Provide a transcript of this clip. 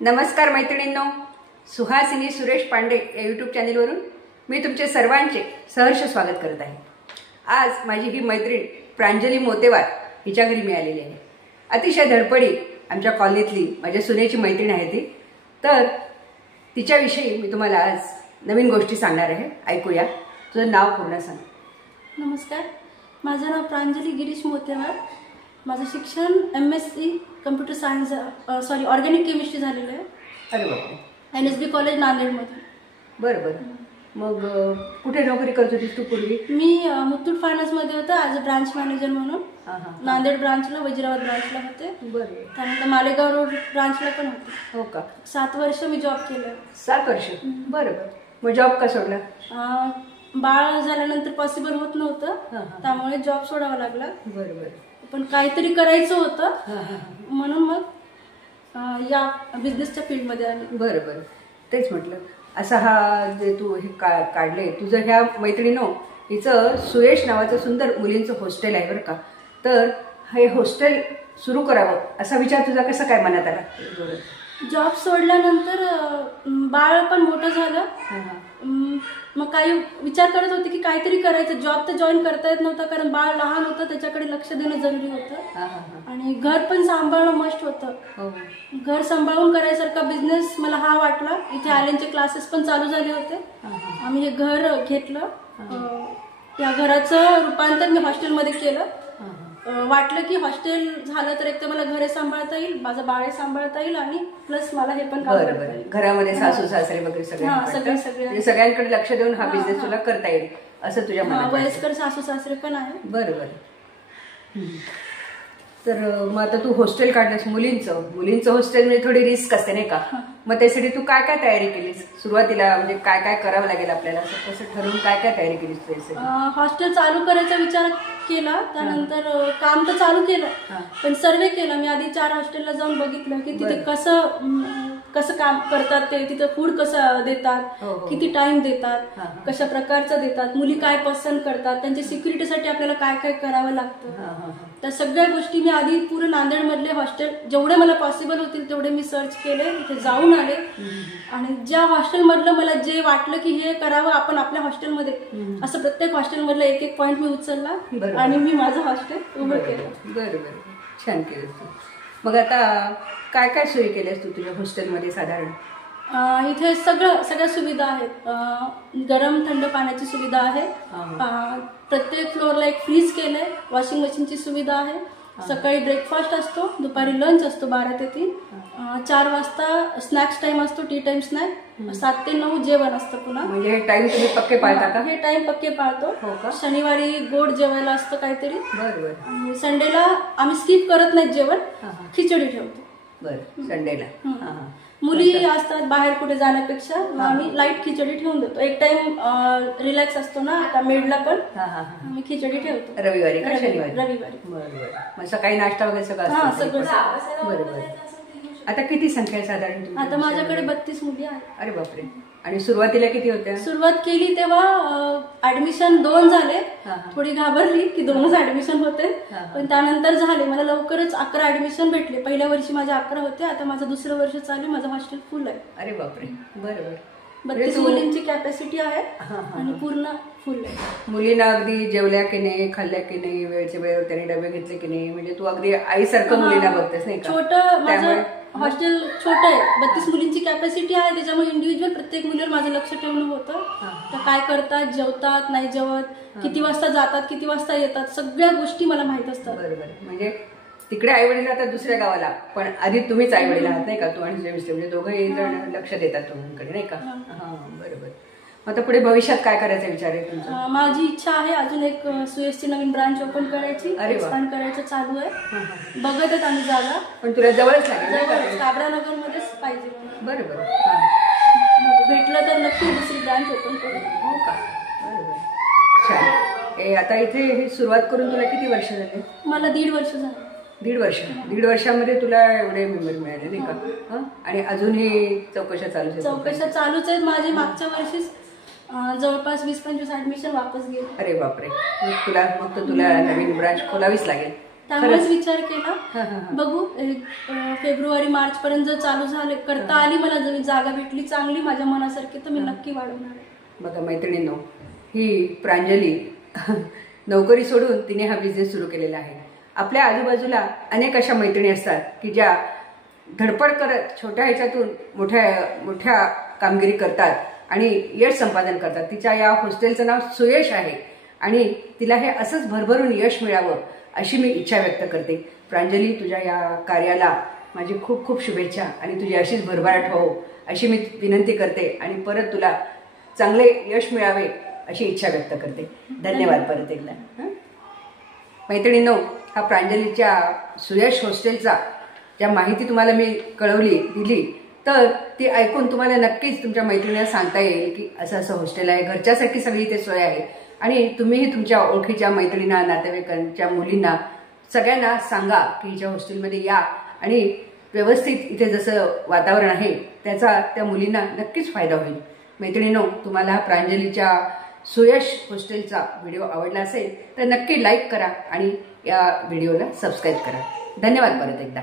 नमस्कार मैत्रिणींनो, सुहासिनी सुरेश पांडे या यूट्यूब चॅनलवरून मी तुमचे सर्वांचे सहर्ष स्वागत करत आहे। आज माझी ही मैत्रीण प्रांजली मोतेवार हिच्या घरी मी आलेली आहे। अतिशय धडपडी आमच्या कॉलनीतली माझ्या सुनेची मैत्रीण आहे ती। तर तिच्याविषयी मी तुम्हाला आज नवीन गोष्टी सांगणार आहे। ऐकूया। तुझं नाव पूर्ण सांग। नमस्कार, माझं नाव प्रांजली गिरीश मोतेवार। माझं शिक्षण MSc computer science organic chemistry झालेलं आहे। अरे बापरे। NSB कॉलेज नांदेडमध्ये। बरं बरं। मग कुठे नोकरी करत होतीस तू पूर्वी? मी मुथूट फायनान्समध्ये होते ॲज अ ब्रांच मॅनेजर म्हणून। नांदेड ब्रांचला, वजिराबाद ब्रांचला होते। बरं। त्यानंतर मालेगाव रोड ब्रांचला पण होते। हो का? 7 वर्ष मी जॉब केलं। 7 वर्ष? बरं बरं। मग जॉब का सोडला? बाळ झाल्यानंतर पॉसिबल होत नव्हतं, त्यामुळे जॉब सोडावा लागला। बरं बरं। पण काहीतरी करायचं होतं म्हणून मग या बिझनेसच्या फील्डमध्ये आले। बरं बरं। तेच म्हटलं, असा हा जे तू हे काढले तुझं ह्या मैत्रिणीनो, हिचं सुयश नावाचं सुंदर मुलींचं हॉस्टेल आहे बरं का। तर हे हॉस्टेल सुरू करावं असा विचार तुझा कसा काय मनात आला? जॉब सोडल्यानंतर बाळ पण मोठं झालं, मग काही विचार करत होते की काहीतरी करायचं। जॉब तर जॉईन करता येत नव्हता कारण बाळ लहान होतं, त्याच्याकडे लक्ष देणं जरुरी होतं आणि घर पण सांभाळणं मस्ट होतं। घर सांभाळून करायसारखा बिझनेस मला हा वाटला। इथे आल्यांचे क्लासेस पण चालू झाले होते। आम्ही हे घर घेतलं, त्या घराचं रूपांतर मी हॉस्टेलमध्ये केलं। वाटलं की हॉस्टेल झालं तर एक तर मला घरे सांभाळता येईल, माझं बाळ सांभाळता येईल आणि प्लस मला हे पण काम करता येईल। घरामध्ये सासू सासरे वगैरे सगळे सगळ्यांकडे लक्ष देऊन हा बिझनेस तुला करता येईल असं तुझ्या मनात? वयस्कर सासू सासरे पण आहे। बरं बरं। तर मग आता तू हॉस्टेल काढलंस मुलींचं हॉस्टेल म्हणजे थोडी रिस्क असते नाही का? मग त्यासाठी तू काय काय तयारी केलीस सुरुवातीला? म्हणजे काय काय करावं लागेल आपल्याला कसं ठरवून काय काय तयारी केलीस त्यासाठी? हॉस्टेल चालू करायचा विचार केला, त्यानंतर काम तर चालू केलं पण सर्वे केला मी। आधी 4 हॉस्टेलला जाऊन बघितलं की तिथे कसं काम करतात, ते तिथं फूड कसं देतात, किती टाइम देतात, कशा प्रकारचं देतात, मुली काय पसंत करतात, त्यांच्या सिक्युरिटीसाठी आपल्याला काय काय करावं लागतं। त्या सगळ्या गोष्टी मी आधी पूर्ण नांदेड मधले हॉस्टेल जेवढे मला पॉसिबल होतील तेवढे मी सर्च केले, तिथे जाऊन आले आणि ज्या हॉस्टेल मधलं मला जे वाटलं की हे करावं आपण आपल्या हॉस्टेलमध्ये, असं प्रत्येक हॉस्टेल मधला एक पॉइंट मी उचलला आणि मी माझं हॉस्टेल उभं केलं। बरोबर, छान केलं तू। मग आता काय काय सोयी केल्यास तू तुझ्या हॉस्टेलमध्ये? साधारण इथे सगळ्या सुविधा आहेत। गरम थंड पाण्याची सुविधा आहे, प्रत्येक फ्लोअरला एक फ्रीज केलंय, वॉशिंग मशीनची सुविधा आहे, सकाळी ब्रेकफास्ट असतो, दुपारी लंच असतो 12 ते 3, 4 वाजता स्नॅक्स टाइम असतो, टी टाइम स्नॅक, 7 ते 9 जेवण असतं पुन्हा। म्हणजे हे टाइम तुम्ही पक्के पाळता का? हे टाइम पक्के पाळतो। शनिवारी गोड जेवायला असतं काहीतरी। बरोबर। संडेला आम्ही स्किप करत नाही जेवण, खिचडी ठेवतो। बरं, संडेला मुली असतात बाहेर कुठे जाण्यापेक्षा आम्ही लाईट खिचडी ठेवून देतो। एक टाइम रिलॅक्स असतो ना, आता मेडला पण आम्ही खिचडी ठेवतो रविवारी का शनिवारी? रविवारी। बरोबर। मग सकाळी नाश्ता वगैरे सगळं? बरोबर। आता किती संख्या आहे साधारण? आता माझ्याकडे 32 मुली आहेत। अरे बापरे। आणि सुरुवातीला किती होत्या? सुरुवात केली तेव्हा ऍडमिशन 2 झाले, थोडी घाबरली की 2च ऍडमिशन होते, पण त्यानंतर झाले। मला लवकरच 11 ऍडमिशन भेटले। पहिल्या वर्षी माझे 11 होते, आता माझं दुसरं वर्ष चालू, माझं हॉस्टेल फुल आहे। अरे बापरे। बरोबर। 32 मुलींची कॅपॅसिटी आहे आणि पूर्ण फुल आहे। मुलींना अगदी जेवल्या की नाही, खाल्ल्या की नाही, वेळच्या वेळेवर त्यांनी डबे घेतले की नाही, म्हणजे तू अगदी आईसारखं मुलींना बघतेस नाही का? छोटं माझं हॉस्टेल छोटं आहे, 32 मुलींची कॅपॅसिटी आहे, त्याच्यामुळे इंडिव्हिज्युअल प्रत्येक मुलीवर माझं लक्ष ठेवणं होतं। तर काय करतात, जेवतात नाही जेवत, किती वाजता जातात, किती वाजता येतात, सगळ्या गोष्टी मला माहित असतात। बरोबर। म्हणजे तिकडे आई वडील राहतात दुसऱ्या गावाला, पण आधी तुम्हीच आई वडील आहात नाही का? तू आणि तुझे मिस्टर, म्हणजे दोघंही जण लक्ष देतात तुम्हाला नाही का? बरोबर। आता पुढे भविष्यात काय करायचा विचार आहे तुमचा? माझी इच्छा आहे अजून एक सुयशची नवीन ब्रांच ओपन करायची, एक्सपांड करायचं चालू आहे। बघत आहेत आम्ही जागा, पण तुला जवळच लागेल, काबरानगर मध्येच पाहिजे। बरोबर। भेटलं तर नक्की दुसरी ब्रांच ओपन करू। हो का? बरोबर, छान। आता इथे हे सुरुवात करून तुला किती वर्ष झाले? मला 1.5 वर्ष झाले। 1.5 वर्षामध्ये तुला एवढे मेंबर मिळाले नाही का? आणि अजूनही चौकशा चालूच आहेत माझी। मागच्या वर्षीच जवळपास 20-25 ऍडमिशन वापस गेले। अरे बापरे। तुला नवीन ब्रांच खोलावीच लागेल। त्यामुळेच विचार केला बघू फेब्रुवारी मार्च पर्यंत जर चालू झाले करता आली मला जर जागा भेटली चांगली माझ्या मनासारखी तर मी नक्की वाढवणार आहे. बघा मैत्रिणींनो, ही प्रांजली नोकरी सोडून तिने हा बिझनेस सुरू केलेला आहे. आपल्या आजूबाजूला अनेक अशा मैत्रिणी असतात की ज्या धडपड करत छोट्या ह्याच्यातून मोठ्या कामगिरी करतात आणि यश संपादन करतात. तिच्या या हॉस्टेलचं नाव सुयश आहे आणि तिला हे असंच भरभरून यश मिळावं अशी मी इच्छा व्यक्त करते. प्रांजली, तुझ्या या कार्याला माझी खूप खूप शुभेच्छा आणि तुझी अशीच भरभराट हो अशी मी विनंती करते आणि परत तुला चांगले यश मिळावे अशी इच्छा व्यक्त करते. धन्यवाद परत एकदा. मैत्रिणींनो, हा प्रांजलीच्या सुयश हॉस्टेलचा ज्या माहिती तुम्हाला मी दिली तर ती ऐकून तुम्हाला नक्कीच तुमच्या मैत्रिणीला सांगता येईल की असं असं हॉस्टेल आहे, घरच्यासारखी सगळी इथे सोय आहे. आणि तुम्हीही तुमच्या ओळखीच्या मैत्रिणींना, नातेवाईकांच्या मुलींना सगळ्यांना सांगा की हिच्या हॉस्टेलमध्ये या आणि व्यवस्थित इथे जसं वातावरण आहे त्याचा त्या मुलींना नक्कीच फायदा होईल. मैत्रिणींनो, तुम्हाला प्रांजलीच्या सुयश हॉस्टेलचा व्हिडिओ आवडला असेल तर नक्की लाईक करा आणि या व्हिडिओला सबस्क्राईब करा. धन्यवाद परत एकदा.